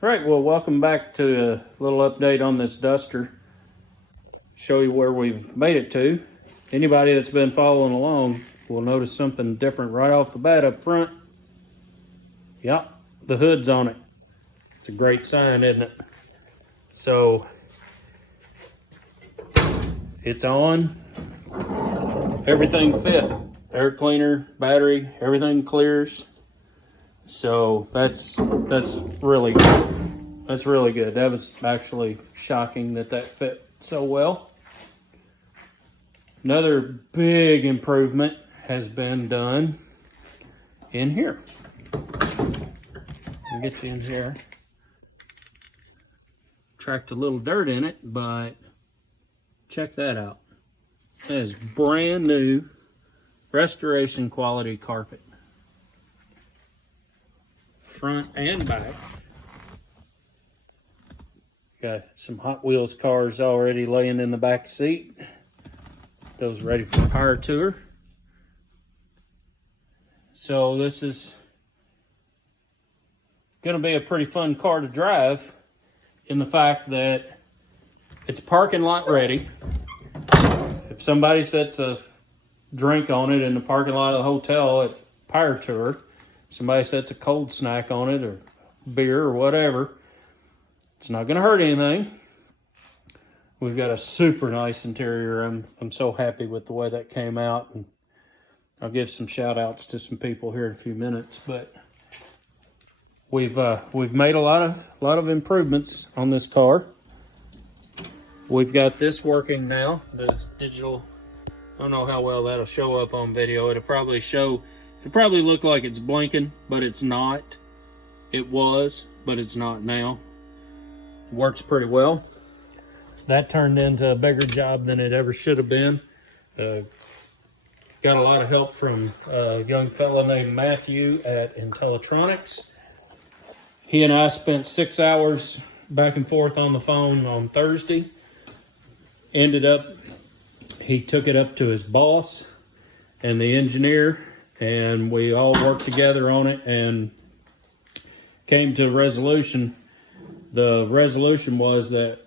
Right, well, welcome back to a little update on this Duster. Show you where we've made it to. Anybody that's been following along will notice something different right off the bat up front. Yep, the hood's on it. It's a great sign, isn't it? So, it's on. Everything fit. Air cleaner, battery, everything clears. So that's really good. That's really good. That was actually shocking that fit so well. Another big improvement has been done in here. I'll get you in here. Tracked a little dirt in it, but check that out. That is brand new restoration quality carpet. Front and back. Got some Hot Wheels cars already laying in the back seat. Those ready for a power tour. So this is going to be a pretty fun car to drive in the fact that it's parking lot ready. If somebody sets a drink on it in the parking lot of the hotel at power tour, somebody sets a cold snack on it or beer or whatever, it's not going to hurt anything. We've got a super nice interior. I'm so happy with the way that came out, and I'll give some shout outs to some people here in a few minutes. But we've made a lot of improvements on this car. We've got this working now, the digital. I don't know how well that'll show up on video. It'll probably look like it's blinking, but it's not. It was, but it's not now. Works pretty well. That turned into a bigger job than it ever should have been. Got a lot of help from a young fella named Matthew at Intellitronics. He and I spent 6 hours back and forth on the phone on Thursday. He took it up to his boss and the engineer, and we all worked together on it and came to a resolution. The resolution was that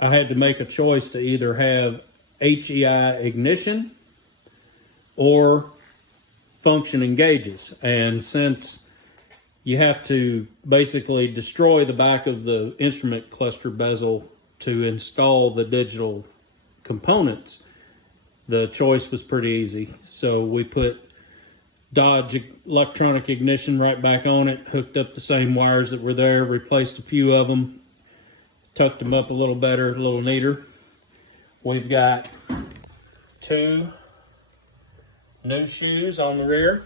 I had to make a choice to either have HEI ignition or functioning gauges. And since you have to basically destroy the back of the instrument cluster bezel to install the digital components, the choice was pretty easy. So we put Dodge electronic ignition right back on it, hooked up the same wires that were there, replaced a few of them, tucked them up a little better, a little neater. We've got 2 new shoes on the rear,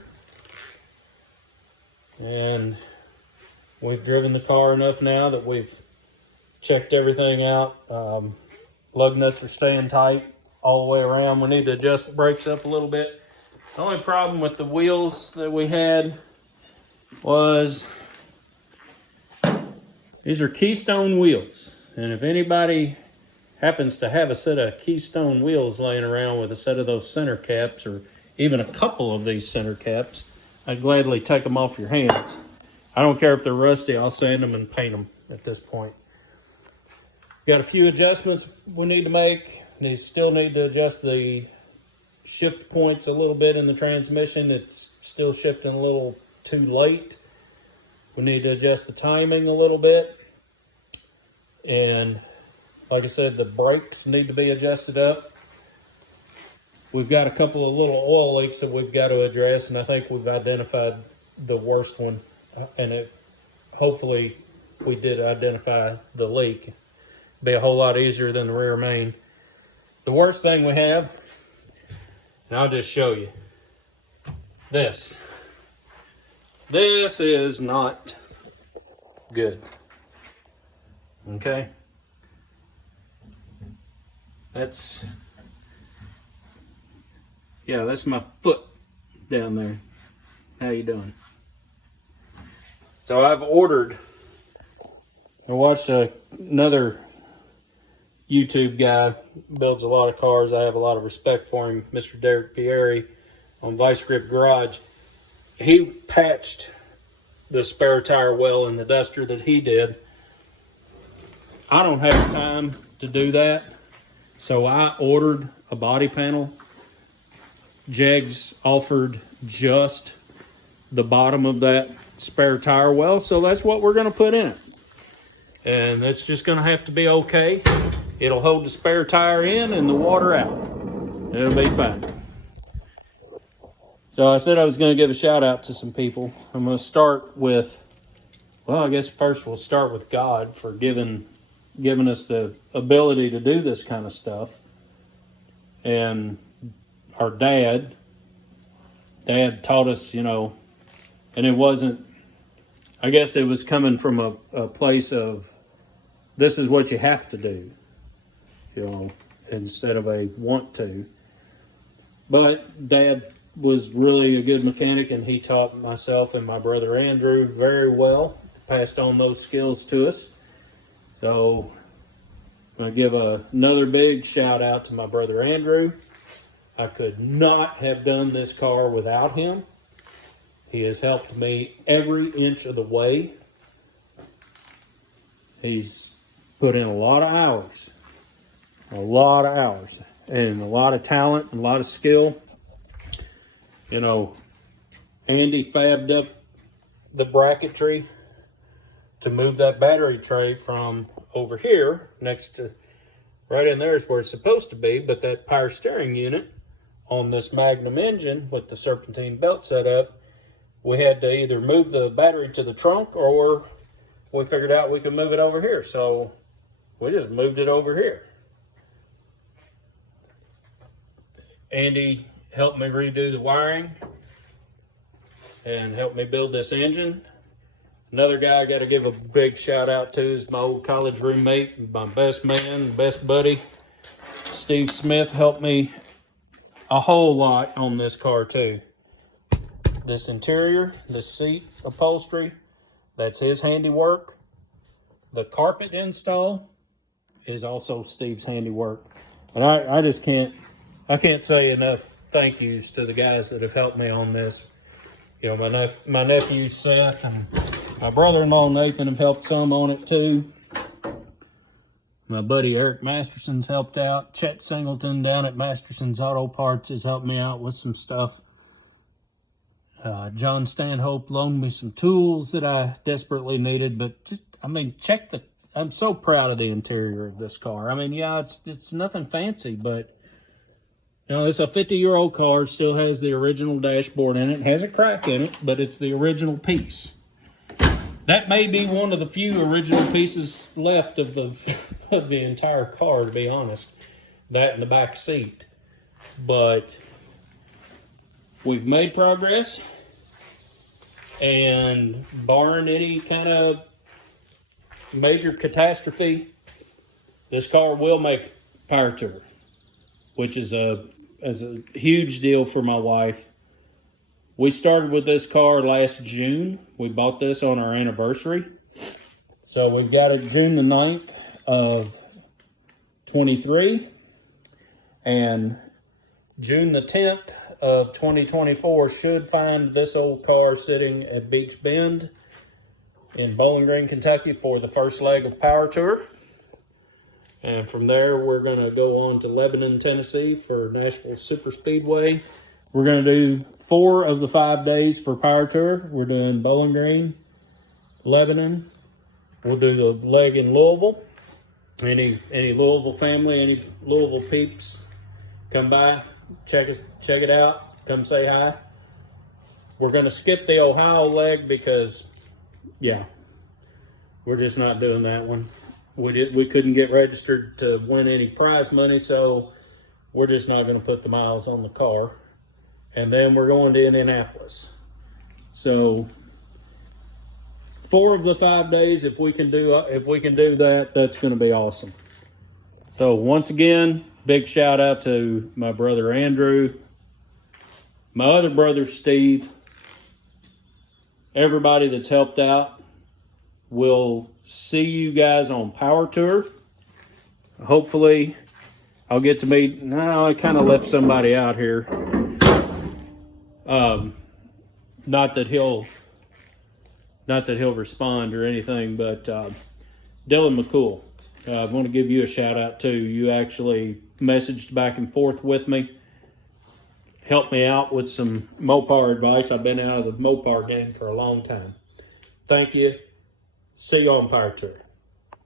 and we've driven the car enough now that we've checked everything out. Lug nuts are staying tight all the way around. We need to adjust the brakes up a little bit. The only problem with the wheels that we had was these are Keystone wheels. And if anybody happens to have a set of Keystone wheels laying around with a set of those center caps, or even a couple of these center caps, I'd gladly take them off your hands. I don't care if they're rusty, I'll sand them and paint them at this point. Got a few adjustments we need to make. We still need to adjust the shift points a little bit in the transmission. It's still shifting a little too late. We need to adjust the timing a little bit. And like I said, the brakes need to be adjusted up. We've got a couple of little oil leaks that we've got to address, and I think we've identified the worst one. And hopefully we did identify the leak. It'd be a whole lot easier than the rear main. The worst thing we have, and I'll just show you, this is not good. Okay, that's my foot down there. How you doing? So I watched another YouTube guy, builds a lot of cars. I have a lot of respect for him, Mr. Derek Pieri on Vice Grip Garage. He patched the spare tire well in the Duster that he did. I don't have time to do that, so I ordered a body panel. Jegs offered just the bottom of that spare tire well, so that's what we're going to put in it. And that's just going to have to be okay. It'll hold the spare tire in and the water out. It'll be fine. So I said I was going to give a shout out to some people. I'm going to start with, well, I guess first we'll start with God for giving us the ability to do this kind of stuff. And our dad taught us, you know, and it wasn't, I guess it was coming from a place of, this is what you have to do, you know, instead of a want to. But Dad was really a good mechanic, and he taught myself and my brother Andrew very well, passed on those skills to us. So I'm going to give another big shout out to my brother Andrew. I could not have done this car without him. He has helped me every inch of the way. He's put in a lot of hours, and a lot of talent, and a lot of skill. You know, Andy fabbed up the bracketry to move that battery tray from over here next to, right in there is where it's supposed to be, but that power steering unit on this Magnum engine with the serpentine belt set up, we had to either move the battery to the trunk, or we figured out we could move it over here. So we just moved it over here. Andy helped me redo the wiring and helped me build this engine. Another guy I got to give a big shout out to is my old college roommate, my best man, best buddy, Steve Smith. Helped me a whole lot on this car too. This interior, this seat upholstery, that's his handiwork. The carpet install is also Steve's handiwork. And I just can't say enough thank yous to the guys that have helped me on this. You know, my nephew Seth and my brother-in-law Nathan have helped some on it too. My buddy Eric Masterson's helped out. Chet Singleton down at Masterson's Auto Parts has helped me out with some stuff. John Stanhope loaned me some tools that I desperately needed, but just, I mean, I'm so proud of the interior of this car. I mean, yeah, it's nothing fancy, but you know, it's a 50-year-old car. It still has the original dashboard in it. It has a crack in it, but it's the original piece. That may be one of the few original pieces left of the entire car, to be honest. That and the back seat. But we've made progress, and barring any kind of major catastrophe, this car will make Power Tour, which is a huge deal for my wife. We started with this car last June. We bought this on our anniversary. So we got it June the 9th of 23. And June the 10th of 2024 should find this old car sitting at Beach Bend in Bowling Green, Kentucky for the first leg of Power Tour. And from there, we're going to go on to Lebanon, Tennessee for Nashville Super Speedway. We're going to do 4 of the 5 days for Power Tour. We're doing Bowling Green, Lebanon. We'll do the leg in Louisville. Any Louisville family, any Louisville peeps, come by, check it out, come say hi. We're going to skip the Ohio leg because, yeah, we're just not doing that one. We couldn't get registered to win any prize money, so we're just not going to put the miles on the car. And then we're going to Indianapolis. So 4 of the 5 days, if we can do that, that's going to be awesome. So once again, big shout out to my brother Andrew, my other brother Steve, everybody that's helped out. We'll see you guys on Power Tour. Hopefully, I'll get to meet. No, I kind of left somebody out here. Not that Not that he'll respond or anything, but Dylan McCool, I want to give you a shout out too. You actually messaged back and forth with me, helped me out with some Mopar advice. I've been out of the Mopar game for a long time. Thank you. See you on Power Tour.